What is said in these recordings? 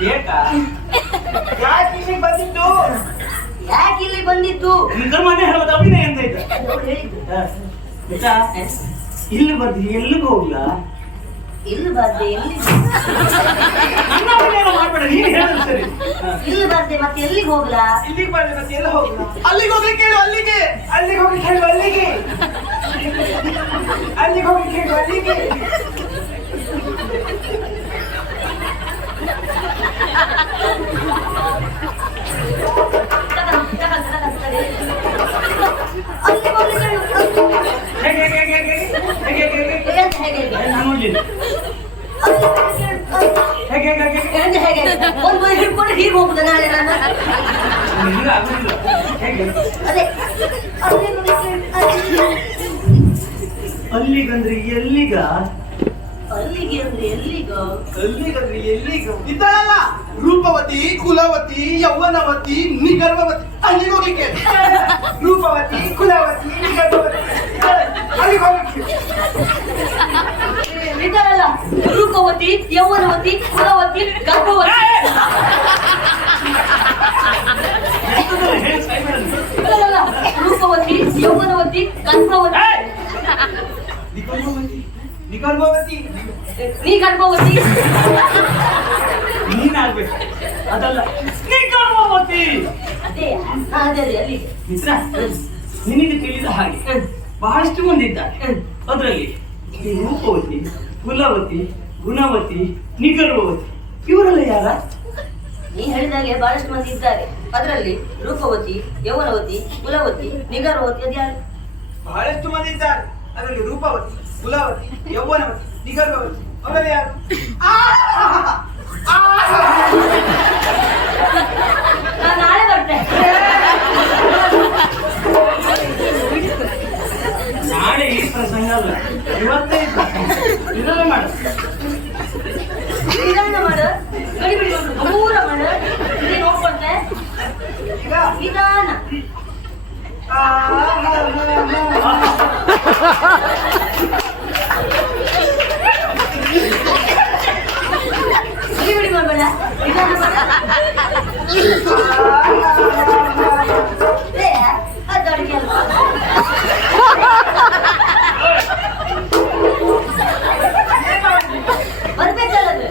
ಬೇಕಾ? ಯಾಕೆ ಇಲ್ಲಿಗೆ ಬಂದಿದ್ದು? ಯಾಕೆ ಇಲ್ಲಿ ಬಂದಿದ್ದು? ನಿನ್ನ ಮನೆ ಹೇಳೋದು ಅಭಿನಯ ಅಂತ ಇದ್ದ. ಆಯ್ತಾ? ಇಲ್ಲಿ ಬರ್ದಿ ಎಲ್ಲಿಗೆ ಹೋಗ್ಲಾ? ಇಲ್ಲಿ ಬರ್ದೆ ಎಲ್ಲಿ? ನನ್ನ ಅಭಿನಯ ಮಾಡ್ಬೇಡ, ನೀನು ಹೇಳೋದು ಸರಿ. ಇಲ್ಲಿ ಬರ್ದೆ ಮತ್ತೆ ಎಲ್ಲಿಗೆ ಹೋಗ್ಲಾ? ಇಲ್ಲಿಗೆ ಬರ್ದೆ ಮತ್ತೆ ಎಲ್ಲ ಹೋಗ್ಲಾ? ಅಲ್ಲಿಗೆ ಹೋಗಿ ಕೇಳು, ಅಲ್ಲಿಗೆ. ಅಲ್ಲಿಗೆ ಹೋಗಿ ಕೇಳು, ಅಲ್ಲಿಗೆ. ಅಲ್ಲಿಗೆ ಹೋಗಿ ಕೇಳು, ಅಲ್ಲಿಗೆ. ಒಂದು ಹಿಡ್ಕೊಂಡು ಹೀಗೆ ಹೋಗುದ ನಾಳೆ ನಾನು. ಅಲ್ಲಿಗಂದ್ರೆ ಎಲ್ಲಿಗ? ಅಲ್ಲಿಗೆ ಅಂದ್ರೆ ಎಲ್ಲಿಗ? ಅಲ್ಲಿಗಂದ್ರೆ ಎಲ್ಲಿಗ? ಇದ್ದಾಳಲ್ಲ, ರೂಪವತಿ, ಕುಲವತಿ, ಯೌವನವತಿ, ನಿಗರ್ಭವತಿ. ಅಲ್ಲಿಗೆ ಹೋಗ್ಲಿಕ್ಕೆ ರೂಪವತಿ, ಕುಲವತಿ, ನಿಗರ್ಭವತಿ. ಅಲ್ಲಿಗೆ ಹೋಗ್ಲಿಕ್ಕೆ ಇದ್ದಾಳಲ್ಲ, ರೂಪವತಿ, ಯೌವನವತಿ, ಕುಲವತಿ, ಗರ್ಭವತಿ. ಇದ್ದಾಳಲ್ಲ, ರೂಪವತಿ, ಯೌವನವತಿ, ಗರ್ಭವತಿ. ನಿಗರ್ಭವತಿ. ನೀ ಗರ್ಭವತಿ. ನೀನಾಗ್ಬೇಕು, ಅದಲ್ಲ ನಿಗರ್ಭವತಿ. ಅದೇ ಅದೇ ಅಲ್ಲಿ ಮಿತ್ರ, ನಿನಗೆ ತಿಳಿದ ಹಾಗೆ ಬಹಳಷ್ಟು ಮಂದಿ ಇದ್ದಾರೆ. ಅದರಲ್ಲಿ ರೂಪವತಿ, ಕುಲವತಿ, ಗುಣವತಿ, ನಿಗರ್ಭವತಿ ಇವರೆಲ್ಲ ಯಾರ? ನೀ ಹೇಳಿದಾಗೆ ಬಹಳಷ್ಟು ಮಂದಿ ಇದ್ದಾರೆ. ಅದರಲ್ಲಿ ರೂಪವತಿ, ಯೌವನವತಿ, ಕುಲವತಿ, ನಿಗರ್ಭವತಿ ಅದು ಯಾರು? ಬಹಳಷ್ಟು ಮಂದಿ ಇದ್ದಾರೆ. ಅದರಲ್ಲಿ ರೂಪವತಿ, ಕುಲವತಿ, ಯೌವನವತಿ, ನಿಗರ್ಭವತಿ ಅವರೆಲ್ಲ ಯಾರು? ನಾನು ನಾಳೆ ಬರ್ತೇನೆ. ನಾಳೆ ಈ ಪ್ರಸಂಗ ಅಲ್ಲ, ಇವತ್ತೇ ಈ ಪ್ರಸಂಗ. ಇದನ್ನ ಮಾಡು, ನಿಧಾನ ಮಾಡು, ಗಡಿ ಬಿಡಿ ದೂರ ಮಾಡು. ಇದೇ ನೋಡ್ಕೊಳ್ತೆ ನಿಧಾನ. ಗಡಿ ಬಿಡಿ ಮಾಡಬೇಡ, ನಿಧಾನ ಮಾಡು. ಅದು ಅಡುಗೆ ಅಲ್ಲ. ಬರ್ಬೇಕಲ್ಲ ಅದು.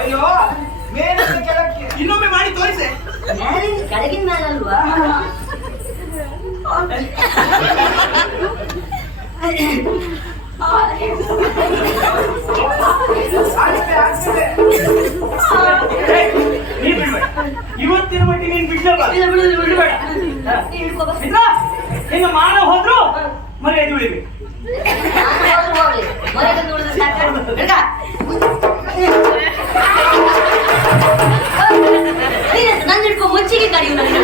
ಅಯ್ಯೋ, ಮೇಲಿಂದ ಕೆಳಕ್ಕೆ ಇನ್ನೊಮ್ಮೆ ಮಾಡಿ ತೋರಿಸೆ. ಮೇಲಿಂದ ಕೆಳಗಿನ ಮೇಲಲ್ವಾ? ಇವತ್ತಿನ ಮಟ್ಟಿಗೆ ನೀನು ಬಿಡ್ಬೇಡ. ನಿನ್ನ ಮಾನ ಹೋದ್ರು ಮರ್ಯಾದೆ ಉಳಿಬೇಕು. ನನ್ನ ಹಿಡ್ಕೊ ಮುಚ್ಚಿಗೆ ಕಡಿಯು ನನಗೆ.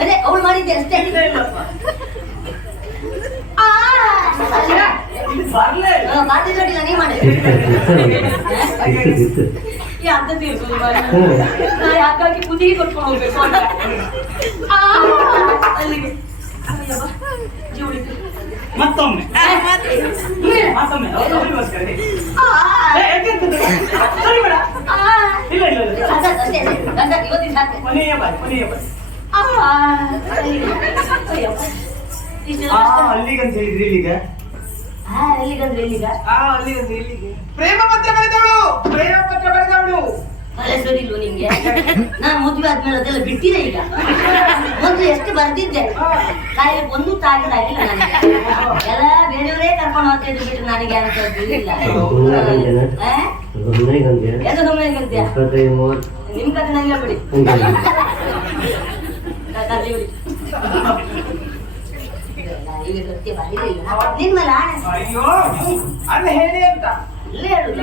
ಅದೇ ಅವಳು ಮಾಡಿದ್ದೆ ಅಷ್ಟೇ. ಬಾತಿ ಜೋಡಿಲ್ಲ ನೀ ಮಾಡಿ ಅಂತ ತೀರ್ಸೋದು. ನಾ ಯಾಕಾಗಿ ಕುದಿಗೆ ಕೊಟ್ಕೊಂಡು ಹೋಗ್ಬೇಕು ಅಂತ ಅಲ್ಲಿಗೆ ಮತ್ತೊಮ್ಮೆ ಮತ್ತೊಮ್ಮೆ ಇಲ್ಲ ಇಲ್ಲ ಇವತ್ತಿನ ಸಾಧ್ಯ ಕೊನೆಯ ಬಾರಿ ಕೊನೆಯ ಬಾರಿ. ಅಲ್ಲಿಗಂತ ಹೇಳಿದ್ರಿ ಇಲ್ಲಿಗ? ಎಲ್ಲಿಗಂದ್ರೆ ಎಲ್ಲಿಗ? ಅಲ್ಲಿಗಂದ್ರೆ ಇಲ್ಲಿಗೆ. ಪ್ರೇಮ ಪತ್ರ ಬರೆದವಳು, ಪ್ರೇಮ ಪತ್ರ ಬರೆದವಳು. ಅದೇ ಸರಿ ಇಲ್ವ ನಿಮ್ಗೆ? ನಾನು ಮದುವೆ ಆದ್ಮೇಲೆ ಅದೆಲ್ಲ ಬಿಟ್ಟಿದೆ. ಈಗ ಮೊದಲು ಎಷ್ಟು ಬರ್ದಿದ್ದೆ, ತಾಯಿ ಒಂದು ತಾಗಿದಾಗಿಲ್ಲ ನನಗೆ. ಎಲ್ಲ ಬೇರೆಯವರೇ ಕರ್ಕೊಂಡು ಹೋಗ್ತಾ ಇದ್ರು ಬಿಟ್ಟು ನನಗೆ ಯಾರು ಇಲ್ಲ. ಎದು ಸುಮ್ಮನೆ ಗಂತ್ಯ ನಿಮ್ ಕತೆ ನಂಗೆ ಬಿಡಿ. ಈಗ ಸತ್ಯ ಬರೀಲಿಲ್ಲ ನಿನ್ ಮೇಲೆ ಆಣೆ. ಅಯ್ಯೋ ಅಲ್ಲ ಹೇಳಿ ಅಂತ ಇಲ್ಲೇ ಹೇಳುದ?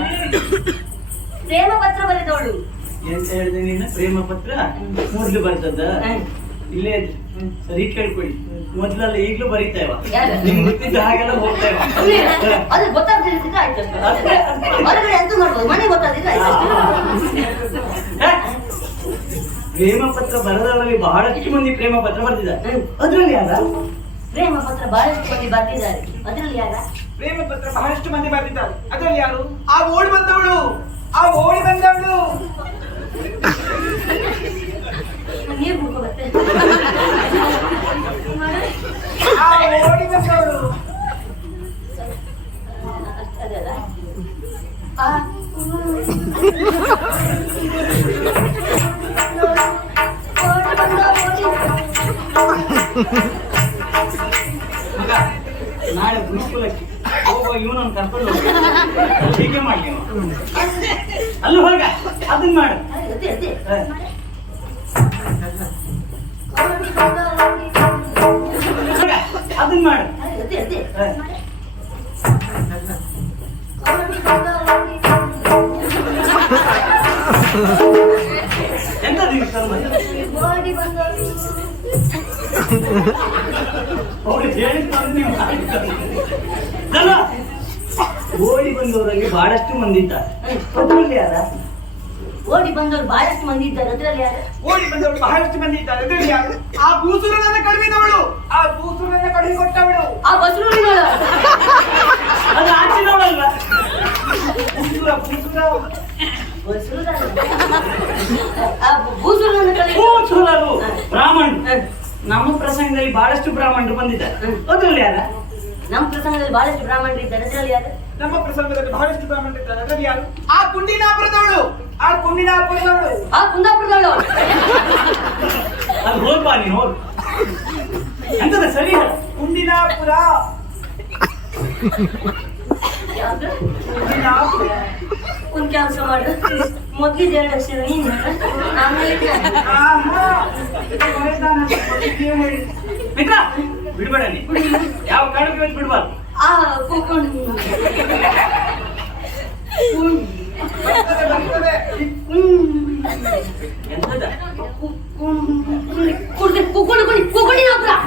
ಪ್ರೇಮ ಪತ್ರ ಬರೆದವಳು ಎಂತ ಹೇಳಿದೆ ನೀನು? ಪ್ರೇಮ ಪತ್ರ ಮೊದ್ಲು ಬರ್ತದ? ಇಲ್ಲೇ ಸರಿ ಕೇಳ್ಕೊಳ್ಳಿ. ಮೊದ್ಲೆಲ್ಲ ಈಗ್ಲೂ ಬರೀತೇವ, ನಿಮ್ಗೆ ಗೊತ್ತಿದ್ದ ಹಾಗೆಲ್ಲ ಹೋಗ್ತೇವ. ಅದು ಗೊತ್ತಾಗ್ತಿದ್ರೆ ಆಯ್ತು. ಹೊರಗಡೆ ಎಂತ ಮಾಡ್ಬೋದು, ಮನೆ ಗೊತ್ತಾದಿದ್ರೆ ಆಯ್ತು. ಪ್ರೇಮ ಪತ್ರ ಬರೆದವರಲ್ಲಿ ಬಹಳಷ್ಟು ಮಂದಿ ಪ್ರೇಮ ಪತ್ರ ಬರೆದಿದ್ದಾರೆ. ಅದ್ರಲ್ಲಿ ಯಾರ ಪ್ರೇಮ ಪತ್ರ ಬಹಳಷ್ಟು ಮಂದಿ ಬರ್ತಿದ್ದಾರೆ, ಅದ್ರಲ್ಲಿ ಯಾರ ಪ್ರೇಮ ಪತ್ರ ಬಹಳಷ್ಟು ಮಂದಿ ಬರ್ತಿದ್ದಾರೆ, ಅದರಲ್ಲಿ ಯಾರು? ಆ ಓಡಿ ಬಂದವಳು, ಆ ಓಡಿ ಬಂದವಳು. ನೀರು ಕುಡ್ಕೊ ಬರ್ತೇನೆ. ಆ ಓಡಿ ಬಂದವಳು ಅದಲ್ಲ ನಾಳೆ ಗುರುಕುಲಕ್ಕೆ ಹೋಗುವ ಇವನನ್ನು ಕರ್ಕೊಂಡು ಹೀಗೆ ಮಾಡಿ ಅಲ್ಲ ಹೋಗ ಅದನ್ನ ಮಾಡು. ಅದನ್ನ ಮಾಡು. ಎಂತದು ಓಡಿ ಬಂದವರಲ್ಲಿ ಬಹಳಷ್ಟು ಮಂದಿ ಇದ್ದಾರೆ, ಅದ್ರಲ್ಲಿ ಯಾರ ಓಡಿ ಬಂದವರು ಬಹಳಷ್ಟು ಮಂದಿ ಇದ್ದಾರೆ, ಅದ್ರಲ್ಲಿ ಯಾರು ಓಡಿ ಬಂದವಳು ಬಹಳಷ್ಟು ಮಂದಿ ಇದ್ದಾರೆ, ಅದರಲ್ಲಿ ಯಾರು? ಆ ಭೂಸುರನನ್ನ ಕಡಿಮೆದವಳು, ಆ ಭೂಸುರನನ್ನ ಕಡಿಮೆ ಕೊಟ್ಟವಳು, ಆ ಬಸರೂರಿನವಳು. ಅದು ಆಚಿನವಳಲ್ವಾ? ಭೂಸುರರು ಬ್ರಾಹ್ಮಣರು. ನಮ್ಮ ಪ್ರಸಂಗದಲ್ಲಿ ಬಹಳಷ್ಟು ಬ್ರಾಹ್ಮಣರು ಬಂದಿದ್ದಾರೆ, ಅದ್ರಲ್ಲಿ ಯಾರ? ನಮ್ಮ ಪ್ರಸಂಗದಲ್ಲಿ ಬಹಳಷ್ಟು ಬ್ರಾಹ್ಮಣರು ಇದ್ದಾರೆ, ಅದ್ರಲ್ಲಿ ಯಾರು? ನಮ್ಮ ಪ್ರಸಂಗದಲ್ಲಿ ಬಹಳಷ್ಟು ಬ್ರಾಹ್ಮಣರು ಇದ್ದಾರೆ, ಅದರಲ್ಲಿ ಯಾರು? ಆ ಕುಂಡಿನಾಪುರದವಳು, ಆ ಕುಂಡಿನಾಪುರದವಳು, ಆ ಕುಂದಾಪುರದವಳು. ಅದು ಹೋಗ್ಬಾ ನೀನು ಹೋಗ್. ಎಂತದ ಸರಿ ಹೇಳು. ಕುಂಡಿನಾಪುರ, ಯಾವ್ದು? ಕುಂಡಿನಾಪುರ. ಒಂದ್ ಕೆಲಸ ಮಾಡು, ಮೊದ್ಲಿದ್ 2 ಅಕ್ಷರ ನೀನ್ ಹೇಳು, ಆಮೇಲೆ ಆಹಾ, ನೀವು ಹೇಳಿ. ಮಿತ್ರ ಬಿಡ್ಬೇಡ ನೀ, ಯಾವ ಕಾರಣಕ್ಕೆ ಇವತ್ತು ಬಿಡ್ಬಾರ್ದು. ಆ ಕೂಕೊಂಡು ಬರ್ತದೆ. ಎಂತದ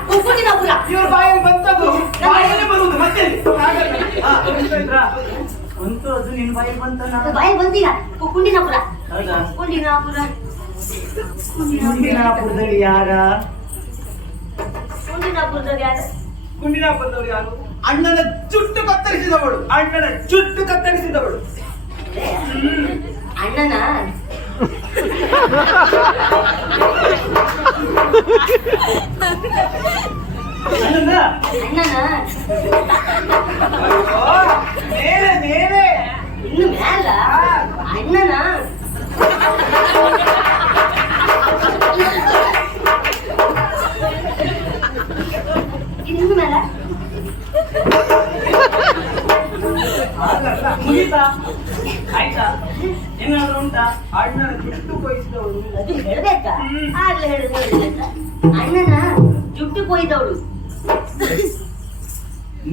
ಕುಕ್ಕುಂಡಿನಾಪುರ. ಇವ್ರ ಬಾಯಲ್ಲಿ ಬಂತದ್ದು ಬಾಯಲ್ಲೇ ಬರುವುದು ಮತ್ತೆ ಮಿತ್ರ ಅಂತೂ ಅದು ನಿನ್ ಬಾಯಿಗೆ ಬಂತ. ಬಾಯಿ ಬಂದಿಲ್ಲ. ಕುಕ್ಕುಂಡಿನಾಪುರ. ಹೌದಾ? ಕುಂಡಿನಾಪುರ. ಕುಂಡಿನಾಪುರದಲ್ಲಿ ಯಾರ? ಕುಂಡಿನಾಪುರದಲ್ಲಿ ಯಾರು? ಕುಂಡಿನಾಪುರದವರು ಯಾರು? ಅಣ್ಣನ ಜುಟ್ಟು ಕತ್ತರಿಸಿದವಳು, ಅಣ್ಣನ ಜುಟ್ಟು ಕತ್ತರಿಸಿದವಳು. ಅಣ್ಣನ ಅಣ್ಣನ ಅಣ್ಣನ ಮೇಲೆ ಮೇಲೆ ಇನ್ನು ಮ್ಯಾಲ ಅಣ್ಣನ ಇನ್ನು ಮ್ಯಾಲ ಮುಗೀತಾ? ಆಯ್ತಾ? ಏನಾದ್ರು ಉಂಟಾ? ಅಣ್ಣನ ಜುಟ್ಟು ಕೊಯ್ಸಿದವಳು. ಅದು ಹೇಳ್ಬೇಕಾ? ಆಗ್ಲೇ ಹೇಳಿದ ಅಣ್ಣನ ಜುಟ್ಟು ಕೊಯ್ದವಳು.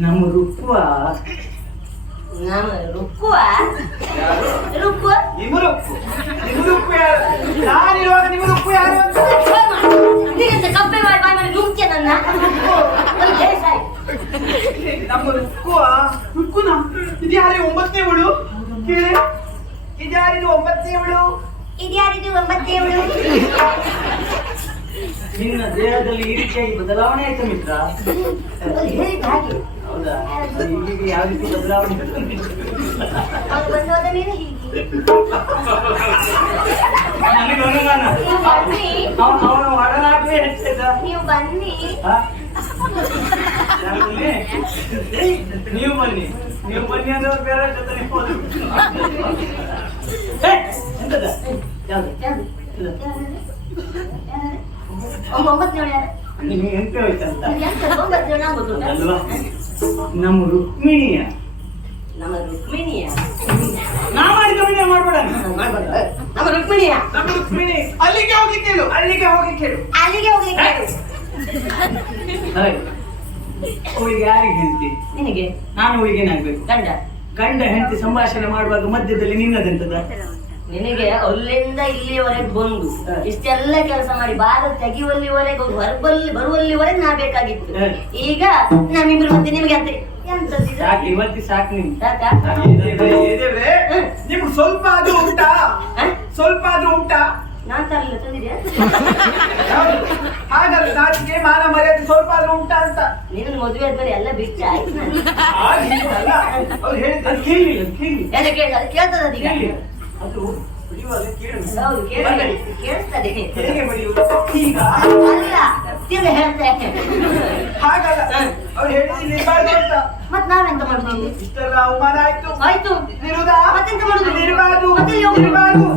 ನಮ್ಮ ರುಕ್ವ. ನಮ್ಮ ರುಕ್ಕುವ ರುಕ್ಕುವ ನಿಮರುಪ್ಪು, ನಿಮರುಪ್ಪು ಯಾರು? ನಾನಿರುವಾಗ ನಿಮರುಪ್ಪು ಯಾರು ಅಂತ ನೀನಂತ ಕಪ್ಪೆ ಬಾಯಿ ಬಾಯಿ ಮಾಡಿ ನುಂಗ್ತೀಯ ನನ್ನ. ಒಂದು ದೇಶ ಆಯ್ತು. ನಮ್ಮ ರುಕ್ಕುವ ರುಕ್ಕುನ ಇದ್ಯಾರೇ 9ನೇವಳು ಕೇಳಿ, ಇದ್ಯಾರಿದು 9ನೇವಳು? ಇದ್ಯಾರಿದು 9ನೇವಳು? ನಿನ್ನ ದೇಹದಲ್ಲಿ ಈ ರೀತಿಯಾಗಿ ಬದಲಾವಣೆ ಆಯ್ತು ಮಿತ್ರ. ಅದು ಹೇಳಿದ್ದು ಹಾಗೆ. ಹೌದಾ? ಈಗ ಯಾವ ರೀತಿ ಬದಲಾವಣೆ? ಅವ್ರು ಬಂದೋದ ಮೇಲೆ ಹೀಗೆ. ನನಗೆ ಅನುಮಾನ. ನೀವು ಬನ್ನಿ, ಅವನ ಒಡನಾಟವೇ ಹೆಚ್ಚಾಯ್ತಾ? ನೀವು ಬನ್ನಿ. ನೀವು ಬನ್ನಿ, ನೀವು ಬನ್ನಿ ಅಂದ್ರೆ ಅವ್ರು ಬೇರೆ ಜೊತೆ ಹೋದ್ರು. ಎಂತದ? ಯಾವ್ದು? ಯಾರು? ಅವ್ನು 9ನೇವಳು ಯಾರು? ನಿಮ್ಗೆ ಎಂತ ಹೋಯ್ತಂತ ಎಂತ 9ನೇವಳು ನಂಗೆ ಗೊತ್ತುಂಟಾ? ಅಲ್ವಾ? ನಮ್ಮ ರುಕ್ಮಿಣಿಯ. ನಮ್ಮ ರುಕ್ಮಿಣಿಯ. ನಾ ಮಾಡಿದ ವಿನಯ ಮಾಡ್ಬೇಡ. ಮಾಡ್ಬಾರ್ದು. ನಮ್ಮ ರುಕ್ಮಿಣಿಯ. ನಮ್ಮ ರುಕ್ಮಿಣಿ ಅಲ್ಲಿಗೆ ಹೋಗ್ಲಿಕ್ಕೆ ಹೇಳು, ಅಲ್ಲಿಗೆ ಹೋಗ್ಲಿಕ್ಕೆ ಹೇಳು. ಅಲ್ಲಿಗೆ ಹೋಗ್ಲಿಕ್ಕೆ ಹೇಳು. ಅವಳಿಗೆ ಯಾರಿಗೆ ಹೆಂಡತಿ? ನಿನಗೆ. ನಾನು ಅವಳಿಗೇನಾಗ್ಬೇಕು? ಗಂಡ. ಗಂಡ ಹೆಂಡತಿ ಸಂಭಾಷಣೆ ಮಾಡುವಾಗ ಮಧ್ಯದಲ್ಲಿ ನಿನ್ನದೆಂತದ? ನಿನಗೆ ಅಲ್ಲಿಂದ ಇಲ್ಲಿವರೆಗೆ ಬಂದು ಇಷ್ಟೆಲ್ಲ ಕೆಲಸ ಮಾಡಿ ಬಾಗಿಲು ತೆಗೆಯುವಲ್ಲಿವರೆಗೆ ಬರುವಲ್ಲಿವರೆಗೆ ನಾ ಬೇಕಾಗಿತ್ತು. ಈಗ ನಮ್ಮಿಬ್ರು ಮತ್ತೆ ನಿಮಗೆ ಅಂತ ಎಂತದ್ದು? ಸಾಕು, ಇವತ್ತಿ ಸಾಕು ನಿಮ್ಗೆ. ಸಾಕಾ? ದೇವ್ರೇ, ನಿಮ್ಗೆ ಸ್ವಲ್ಪ ಆದ್ರೂ ಉಂಟಾ? ಸ್ವಲ್ಪ ಆದ್ರೂ ಉಂಟಾ? ನಾನ್ ತರಲಿಲ್ಲ, ತಂದಿದ್ಯಾ? ಹೌದು. ಹಾಗಲ್ಲ, ನಾಚಿಕೆ ಮಾನ ಮರ್ಯಾದೆ ಸ್ವಲ್ಪ ಆದ್ರೂ ಉಂಟಾ ಅಂತ. ನಿನ್ನ ಮದುವೆ ಆದ್ಮೇಲೆ ಎಲ್ಲ ಬಿಟ್ಟು ಆಯ್ತು ನಾನು. ಹಾಗೇನಲ್ಲ, ಅವ್ರು ಹೇಳಿದ್ರು. ಅದು ಕೇಳಲಿಲ್ಲ, ಕೇಳಿ ಎಲ್ಲ ಅದು ಕೇಳ್ತದ ಅದೀಗ? ಅದು ಬಿಡುವಾಗ ಕೇಳು. ಹೌದು, ಕೇಳಿಸ್ತದೆ. ಹೇಗೆ ಬಡಿಯುವುದು? ಈಗ ಅಲ್ಲ, ತಿರ್ಗ ಹೇಳ್ತೆ. ಹಾಗಲ್ಲ, ಅವ್ರು ಹೇಳಿದ್ರು ಇರ್ಬಾರ್ದು ಅಂತ. ಮತ್ ನಾವೆಂತ ಮಾಡುದು? ಇಷ್ಟೆಲ್ಲ ಅವಮಾನ ಆಯ್ತು. ಆಯ್ತು, ಇರುವುದಾ? ಮತ್ತೆಂತ ಮಾಡುದು? ಇರ್ಬಾರ್ದು, ಮತ್ತೆ ಇಲ್ಲಿ ಹೋಗುದು? ಇರ್ಬಾರ್ದು.